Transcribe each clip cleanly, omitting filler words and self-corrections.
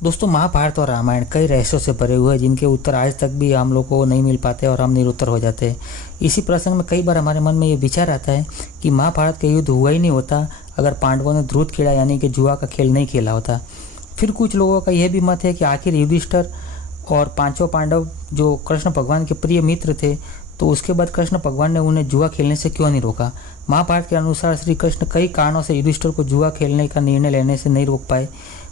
दोस्तों, महाभारत और रामायण कई रहस्यों से भरे हुए हैं जिनके उत्तर आज तक भी हम लोगों को नहीं मिल पाते और हम निरुत्तर हो जाते हैं। इसी प्रसंग में कई बार हमारे मन में ये विचार आता है कि महाभारत का युद्ध हुआ ही नहीं होता अगर पांडवों ने ध्रुत खेला यानी कि जुआ का खेल नहीं खेला होता। फिर कुछ लोगों का यह भी मत है कि आखिर युधिष्ठिर और पांचों पांडव जो कृष्ण भगवान के प्रिय मित्र थे, तो उसके बाद कृष्ण भगवान ने उन्हें जुआ खेलने से क्यों नहीं रोका। महाभारत के अनुसार श्री कृष्ण कई कारणों से युधिष्ठिर को जुआ खेलने का निर्णय लेने से नहीं रोक पाए।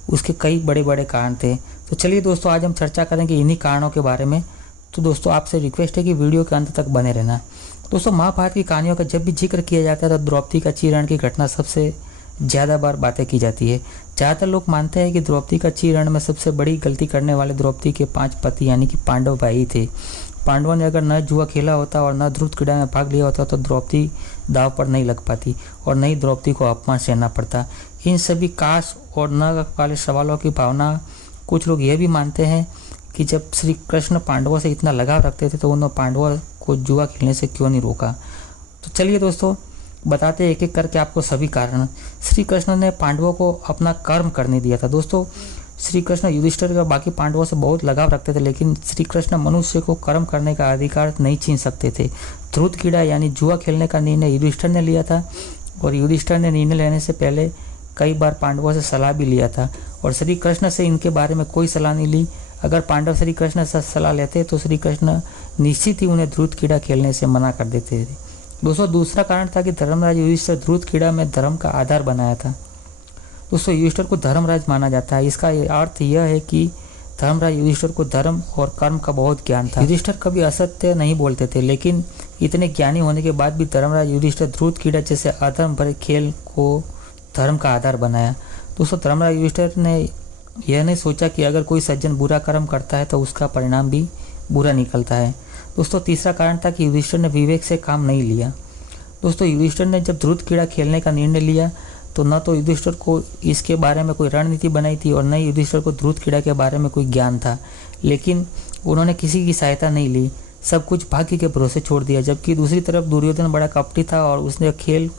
उसके कई बड़े बड़े कारण थे। तो चलिए दोस्तों, आज हम चर्चा करेंगे इन्हीं कारणों के बारे में। तो दोस्तों, आपसे रिक्वेस्ट है कि वीडियो के अंत तक बने रहना। दोस्तों, महाभारत की कहानियों का जब भी जिक्र किया जाता है तो द्रौपदी का चीरहरण की घटना सबसे ज़्यादा बार बातें की जाती है। ज़्यादातर लोग मानते हैं कि द्रौपदी का चीरहरण में सबसे बड़ी गलती करने वाले द्रौपदी के 5 पति यानी कि पांडव भाई थे। पांडवों ने अगर न जुआ खेला होता और न ध्रुत क्रीड़ा में भाग लिया होता तो द्रौपदी दाव पर नहीं लग पाती और न ही द्रौपदी को अपमान सहना पड़ता। इन सभी काश और न वाले सवालों की भावना कुछ लोग यह भी मानते हैं कि जब श्री कृष्ण पांडवों से इतना लगाव रखते थे तो उन्होंने पांडवों को जुआ खेलने से क्यों नहीं रोका। तो चलिए दोस्तों, बताते हैं एक एक करके आपको सभी कारण। श्री कृष्ण ने पांडवों को अपना कर्म करने दिया था। दोस्तों, श्री कृष्ण युधिष्ठिर और बाकी पांडवों से बहुत लगाव रखते थे, लेकिन श्री कृष्ण मनुष्य को कर्म करने का अधिकार नहीं छीन सकते थे। ध्रुत क्रीड़ा यानी जुआ खेलने का निर्णय युधिष्ठिर ने लिया था और युधिष्ठिर ने निर्णय लेने से पहले कई बार पांडवों से सलाह भी लिया था और श्री कृष्ण से इनके बारे में कोई सलाह नहीं ली। अगर पांडव श्री कृष्ण से सलाह लेते तो श्री कृष्ण निश्चित ही उन्हें ध्रुत क्रीड़ा खेलने से मना कर देते थे। दोस्तों, दूसरा कारण था कि धर्मराज युधिष्ठिर ध्रुत क्रीड़ा में धर्म का आधार बनाया था। दोस्तों, युधिष्ठिर को धर्मराज माना जाता है। इसका अर्थ यह है कि धर्मराज युधिष्ठिर को धर्म और कर्म का बहुत ज्ञान था। युधिष्ठिर कभी असत्य नहीं बोलते थे, लेकिन इतने ज्ञानी होने के बाद भी धर्मराज युधिष्ठिर ध्रुत क्रीड़ा जैसे अधर्म भरे खेल को धर्म का आधार बनाया। दोस्तों, धर्मराज युधिष्ठिर ने यह नहीं सोचा कि अगर कोई सज्जन बुरा कर्म करता है तो उसका परिणाम भी बुरा निकलता है। दोस्तों, तीसरा कारण था कि युधिष्ठिर ने विवेक से काम नहीं लिया। दोस्तों, युधिष्ठिर ने जब ध्रुत क्रीड़ा खेलने का निर्णय लिया तो न तो युधिष्ठिर को इसके बारे में कोई रणनीति बनाई थी और न ही युधिष्ठिर को ध्रुत क्रीड़ा के बारे में कोई ज्ञान था, लेकिन उन्होंने किसी की सहायता नहीं ली, सब कुछ भाग्य के भरोसे छोड़ दिया। जबकि दूसरी तरफ दुर्योधन बड़ा कपटी था और उसने खेल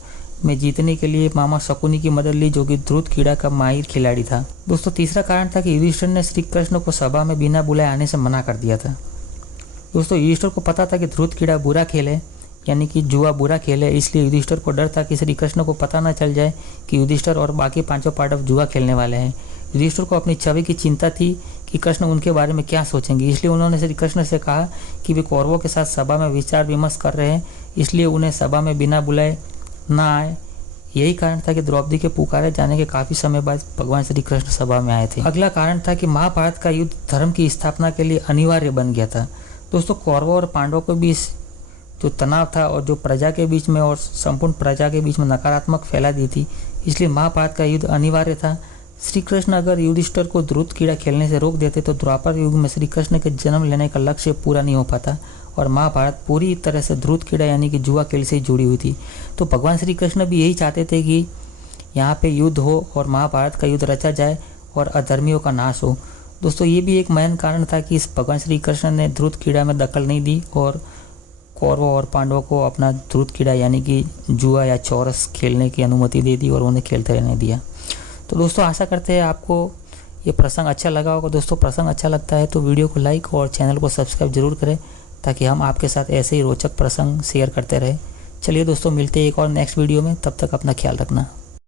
में जीतने के लिए मामा शकुनी की मदद ली, जो कि ध्रुत क्रीड़ा का माहिर खिलाड़ी था। दोस्तों, तीसरा कारण था कि युधिष्ठिर ने श्री कृष्ण को सभा में बिना बुलाए आने से मना कर दिया था। दोस्तों, युधिष्ठिर को पता था कि ध्रुत क्रीड़ा बुरा खेल है यानी कि जुआ बुरा खेल है, इसलिए युधिष्ठिर को डर था कि श्री कृष्ण को पता न चल जाए कि युधिष्ठिर और बाकी पांचों पांडव जुआ खेलने वाले हैं। युधिष्ठिर को अपनी छवि की चिंता थी कि कृष्ण उनके बारे में क्या सोचेंगे, इसलिए उन्होंने श्री कृष्ण से कहा कि वे कौरवों के साथ सभा में विचार विमर्श कर रहे हैं, इसलिए उन्हें सभा में बिना बुलाए न आए। यही कारण था कि द्रौपदी के पुकारे जाने के काफी समय बाद भगवान श्री कृष्ण सभा में आए थे। अगला कारण था कि महाभारत का युद्ध धर्म की स्थापना के लिए अनिवार्य बन गया था। दोस्तों, कौरवों और पांडवों के बीच जो तनाव था और जो प्रजा के बीच में और संपूर्ण प्रजा के बीच में नकारात्मक फैला दी थी, इसलिए महाभारत का युद्ध अनिवार्य था। श्री कृष्ण अगर युधिष्ठिर को ध्रुत क्रीड़ा खेलने से रोक देते तो द्वापर युग में श्री कृष्ण के जन्म लेने का लक्ष्य पूरा नहीं हो पाता और महाभारत पूरी तरह से ध्रुत क्रीड़ा यानी कि जुआ खेल से ही जुड़ी हुई थी। तो भगवान श्री कृष्ण भी यही चाहते थे कि यहाँ पे युद्ध हो और महाभारत का युद्ध रचा जाए और अधर्मियों का नाश हो। दोस्तों, ये भी एक मेन कारण था कि इस भगवान श्री कृष्ण ने ध्रुत क्रीड़ा में दखल नहीं दी और कौरवों और पांडवों को अपना ध्रुत क्रीड़ा यानी कि जुआ या चौरस खेलने की अनुमति दे दी और उन्हें खेलते रहने दिया। तो दोस्तों, आशा करते हैं आपको ये प्रसंग अच्छा लगा होगा। दोस्तों, प्रसंग अच्छा लगता है तो वीडियो को लाइक और चैनल को सब्सक्राइब जरूर करें ताकि हम आपके साथ ऐसे ही रोचक प्रसंग शेयर करते रहें। चलिए दोस्तों, मिलते हैं एक और नेक्स्ट वीडियो में, तब तक अपना ख्याल रखना।